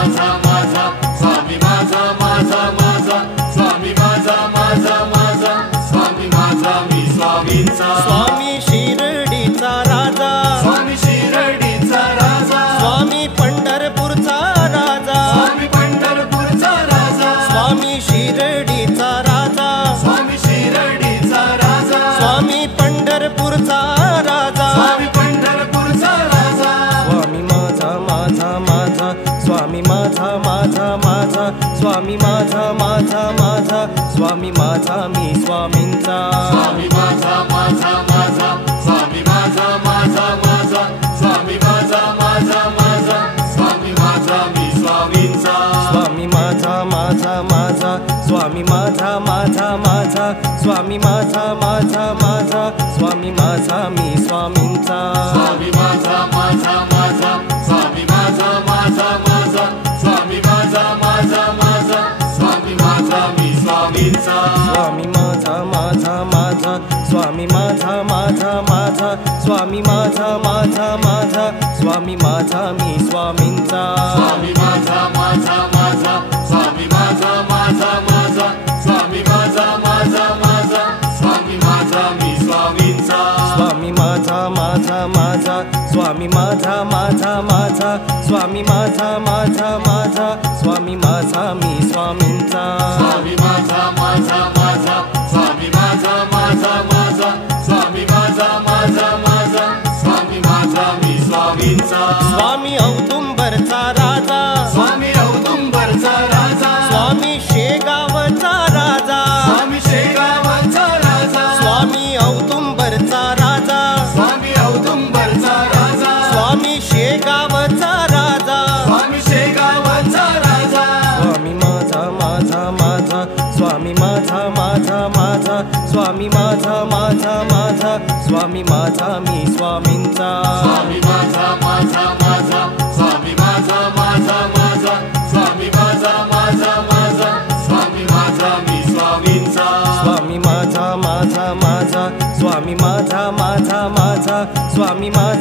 माझा माझा स्वामी माझा माझा माझा स्वामी माझा माझा माझा स्वामी माझा मी स्वामींचा स्वामी शिर्डीचा राजा स्वामी शिर्डीचा राजा स्वामी पंढरपूरचा राजा स्वामी पंढरपूरचा राजा स्वामी शिर्डीचा राजा स्वामी शिर्डीचा राजा स्वामी पंढरपूरचा राजा स्वामी पंढरपूरचा राजा स्वामी माझा माझा माझा स्वामी माझा माझा माझा स्वामी माझा माझा माझा स्वामी माझा मी स्वामींचा स्वामी माझा माझा माझा स्वामी माझा माझा माझा स्वामी माझा माझा माझा स्वामी माझा मी स्वामींचा स्वामी माझा माझा माझा स्वामी माझा माझा माझा स्वामी माझा माझा माझा स्वामी माझा मी स्वामींचा स्वामी माझा माझा माझा स्वामी माझा माझा माझा स्वामी माझा माझा माझा स्वामी माझा मी स्वामींचा स्वामी माझा माझा माझा स्वामी माझा माझा माझा स्वामी माझा माझा माझा स्वामी माझा मी स्वामींचा स्वामी माझा माझा माझा स्वामी माझा माझा माझा स्वामी माझा माझा माझा स्वामी माझा मी स्वामींचा स्वामी माझा माझा माझा स्वामी माझा माझा माझा स्वामी माझा माझा माझा स्वामी माझा मी स्वामींचा स्वामी माझा माझा माझा स्वामी माझा माझा माझा स्वामी माझा माझा माझा स्वामी माझा मी स्वामींचा स्वामी औदुंबरचा राजा स्वामी औदुंबरचा राजा स्वामी शेगावचा राजा स्वामी शेगावचा राजा स्वामी औदुंबरचा राजा स्वामी औदुंबरचा राजा स्वामी शेगावचा राजा स्वामी शेगावचा राजा स्वामी माझा माझा माझा स्वामी माझा माझा माझा स्वामी माझा माझा माझा स्वामी माझा मी स्वामींचा स्वामी माझा माझा माझा स्वामी माझा माझा माझा स्वामी माझा माझा माझा स्वामी माझा मी स्वामींचा स्वामी माझा माझा माझा स्वामी माझा माझा माझा स्वामी माझा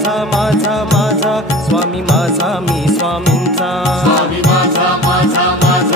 माझा माझा स्वामी माझा मी स्वामींचा स्वामी माझा माझा माझा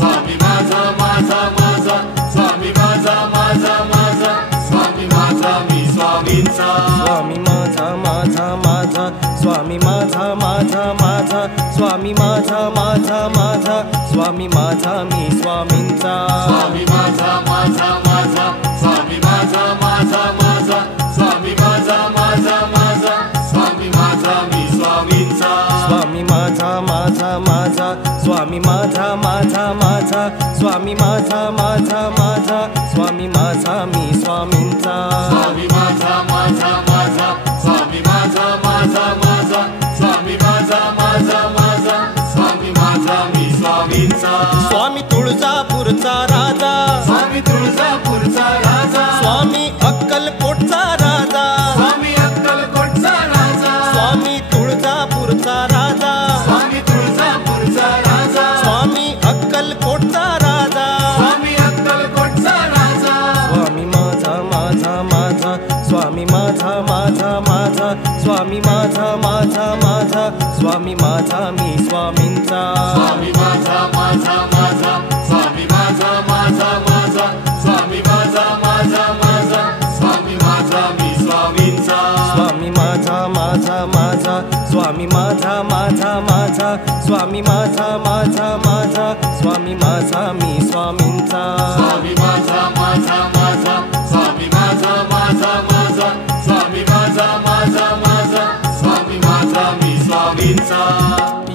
स्वामी माझा माझा माझा स्वामी माझा माझा माझा स्वामी माझा मी स्वामींचा स्वामी माझा माझा माझा स्वामी माझा माझा माझा स्वामी माझा माझा माझा स्वामी माझा मी स्वामींचा स्वामी माझा माझा माझा स्वामी माझा माझा माझा स्वामी माझा माझा माझा स्वामी माझा मी स्वामींचा स्वामी माझा माझा माझा स्वामी माझा माझा माझा स्वामी माझा माझा माझा स्वामी माझा मी स्वामींचा स्वामी माझा माझा माझा स्वामी माझा माझा माझा स्वामी माझा माझा माझा स्वामी माझा मी स्वामींचा स्वामी तुळजापूरचा राजा स्वामी तुळजापूरचा राजा स्वामी अक्कलकोटचा राजा स्वामी अक्कलकोटचा राजा स्वामी तुळजापूरचा राजा स्वामी तुळजापूरचा राजा स्वामी अक्कलकोटचा राजा स्वामी अक्कलकोटचा राजा स्वामी माझा माझा माझा स्वामी माझा माझा माझा स्वामी माझा माझा माझा स्वामी माझा मी स्वामींचा स्वामी माझा माझा माझा स्वामी माझा माझा माझा स्वामी माझा माझा माझा स्वामी माझा मी स्वामींचा स्वामी माझा माझा माझा स्वामी माझा माझा माझा स्वामी माझा माझा माझा स्वामी माझा मी स्वामींचा स्वामी माझा माझा माझा स्वामी माझा माझा माझा स्वामी माझा माझा माझा स्वामी माझा मी स्वामींचा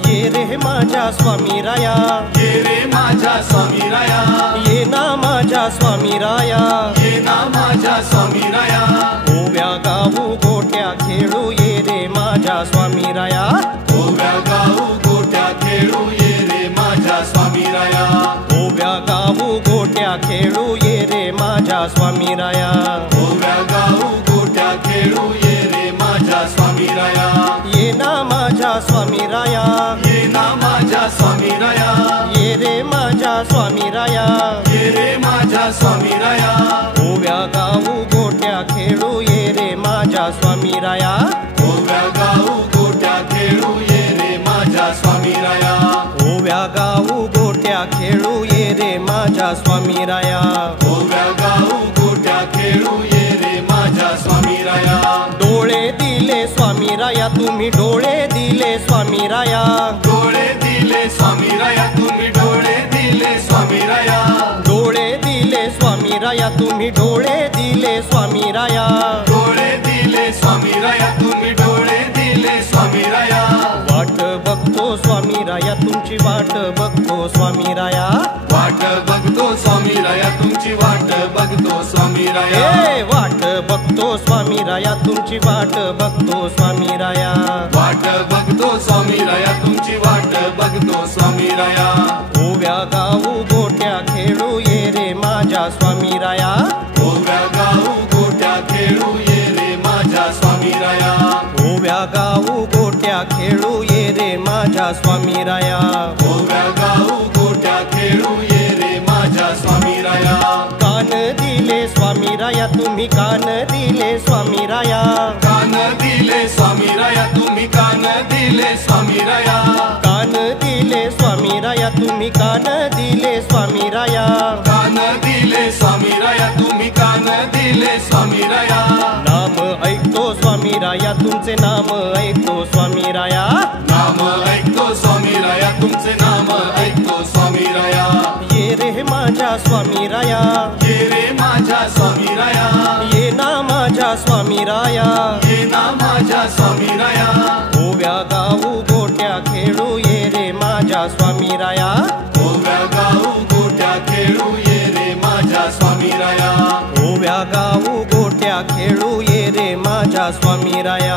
ये रे माझ्या स्वामी राया ये रे माझ्या स्वामी राया ये ना माझ्या स्वामी राया ये ना माझ्या स्वामी राया ओव्या गाऊ गोट्या खेळू ये रे माझ्या स्वामी राया ओव्या गाऊ गोट्या खेळू ये रे माझ्या स्वामी राया ओव्या गाऊ गोट्या खेळू ये रे माझ्या स्वामी राया ओव्या गाऊ गोट्या खेळू ये रे माझ्या स्वामी राया ये ना माझ्या स्वामी राया ये ना माझ्या स्वामी राया ये रे माझ्या स्वामी राया ये रे माझ्या स्वामी राया ओव्या गाऊ गोट्या खेळू ये रे माझ्या स्वामी राया ओव्या गाऊ गोट्या खेळू ये रे माझ्या स्वामी राया ओव्या माझ्या स्वामी राया ओव्या गाऊ गोट्या खेळू ये रे माझ्या स्वामी राया डोळे दिले स्वामी राया तुम्ही डोळे दिले स्वामी राया डोळे दिले स्वामी राया तुम्ही डोळे दिले स्वामी राया डोळे दिले स्वामी राया तुम्ही डोळे दिले स्वामी राया डोळे दिले स्वामी राया तुम्ही डोळे दिले स्वामी राया वाट बघतो स्वामी राया तुमची वाट बघतो स्वामी राया वाट बघतो स्वामी राया तुमची वाट बघतो स्वामी राया ए वाट बघतो स्वामी राया तुमची वाट बघतो स्वामी राया वाट बघतो स्वामी राया तुमची वाट बघतो स्वामी राया ओव्या गाऊ गोट्या खेळू ये रे माझ्या स्वामी राया ओव्या गाऊ गोट्या खेळू ये रे माझ्या स्वामी राया ओव्या गाऊ गोट्या खेळू ये रे माझ्या स्वामी राया ओव्या गाऊ गोट्या खेळू ये रे माझ्या स्वामी राया कान दिले स्वामी राया तुम्ही कान दिले स्वामी राया कान दिले स्वामी राया तुम्ही कान दिले स्वामी राया कान दिले स्वामी राया तुम्ही कान दिले स्वामी राया कान दिले स्वामी राया तुम्ही कान दिले स्वामी राया नाम ऐकतो स्वामी राया तुमचे नाम ऐकतो स्वामी राया नाम ऐकतो स्वामी राया तुमचे नाम ऐकतो स्वामी राया ये रे माझ्या स्वामी राया ये रे माझ्या स्वामी राया ये ना माझ्या स्वामी राया ये ना माझ्या स्वामी राया ओव्या गाऊ गोट्या खेळू ये रे माझ्या स्वामी राया ओव्या गाऊ गोट्या खेळू ये रे माझ्या स्वामी राया ओव्या गाऊ गोट्या खेळू ये रे माझ्या स्वामी राया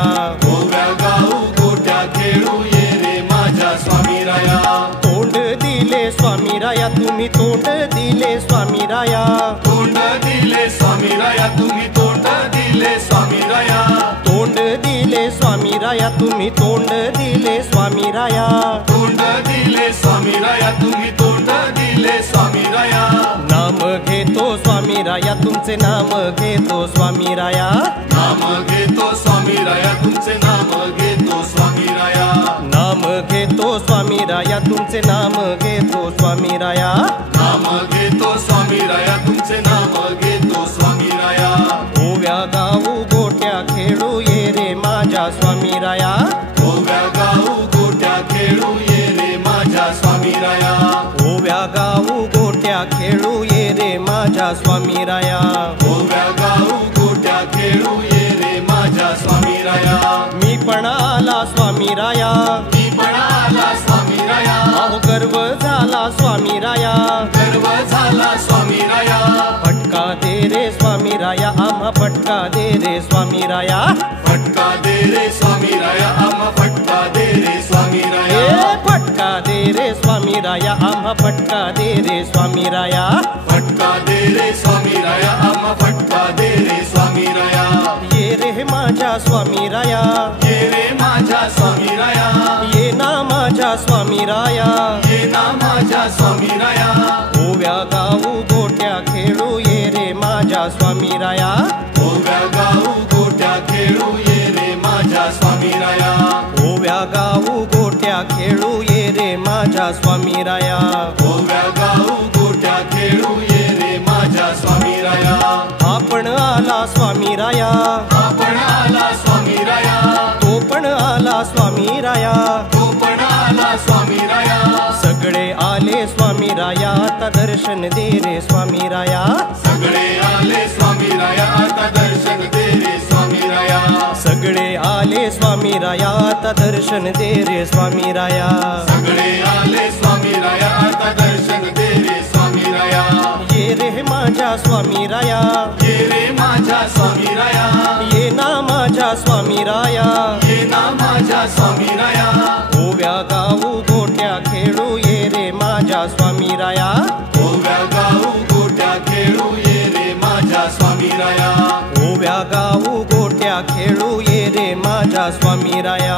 ओव्या गाऊ गोट्या खेळू ये रे माझ्या स्वामी राया तोंड दिले स्वामी राया तुम्ही तोंड दिले स्वामी राया तोंड दिले स्वामी राया तुम्ही तोंड दिले स्वामी राया तोंड दिले स्वामी राया तुम्ही तोंड दिले स्वामी राया तोंड दिले स्वामी राया तुम्ही तोंड दिले स्वामी राया नाम घेतो स्वामी राया तुमचे नाम घेतो स्वामी राया नाम घेतो स्वामी राया तुमचे नाम घेतो स्वामी राया नाम घेतो स्वामी राया तुमचे नाम घेतो स्वामी राया नाम घेतो स्वामी राया तुमचे नाम घेतो स्वामी राया ओव्या गाऊ गोट्या खेळू ये रे माझ्या स्वामी राया ओव्या गाऊ गोट्या खेळू ये रे माझ्या स्वामी राया ओव्या गाऊ गोट्या खेळू ये रे माझ्या स्वामी राया ओव्या गाऊ गोट्या खेळू ये रे माझ्या स्वामी राया मी पण आला स्वामी राया मी पण आला स्वामी राया अहो गर्व झाला स्वामी राया गर्व झाला स्वामी राया फटका दे रे स्वामी राया आम्हा फटका दे रे स्वामी राया फटका दे रे स्वामी राया आम्हा फटका दे रे स्वामी राया ए फटका दे रे स्वामी राया आम्हा फटका दे रे स्वामी राया फटका दे रे स्वामी राया आम्हा फटका दे रे स्वामी राया ये रे माझ्या स्वामी राया ये रे माझ्या स्वामी राया ये ना माझ्या स्वामी राया ये ना माझ्या स्वामी राया ओव्या गाऊ गोट्या खेळू ये रे माझ्या स्वामी राया ओव्या गाऊ गोट्या खेळू ये रे माझ्या स्वामी राया ओव्या गाऊ गोट्या खेळू ये रे माझ्या स्वामी राया ओव्या गाऊ गोट्या खेळू ये रे माझ्या स्वामी राया आपण आला स्वामी राया आपण आला स्वामी राया तो पण आला स्वामी राया तो पण आला स्वामी राया सगळे आले स्वामी राया आता दर्शन दे रे स्वामी राया सगळे आले स्वामी राया आता दर्शन दे रे स्वामी राया सगळे आले स्वामी राया आता दर्शन दे रे स्वामी राया सगळे आले स्वामी राया आता दर्शन दे रे स्वामी राया ये रे माझ्या स्वामी राया ये रे माझ्या स्वामी राया ये ना माझ्या स्वामी राया ये ना माझ्या स्वामी राया ओव्या गाऊ गोट्या खेळू ये रे माझ्या स्वामी राया ओव्या गाऊ गोट्या खेळू ये रे माझ्या स्वामी राया ओव्या गाऊ गोट्या खेळू ये रे माझ्या स्वामी राया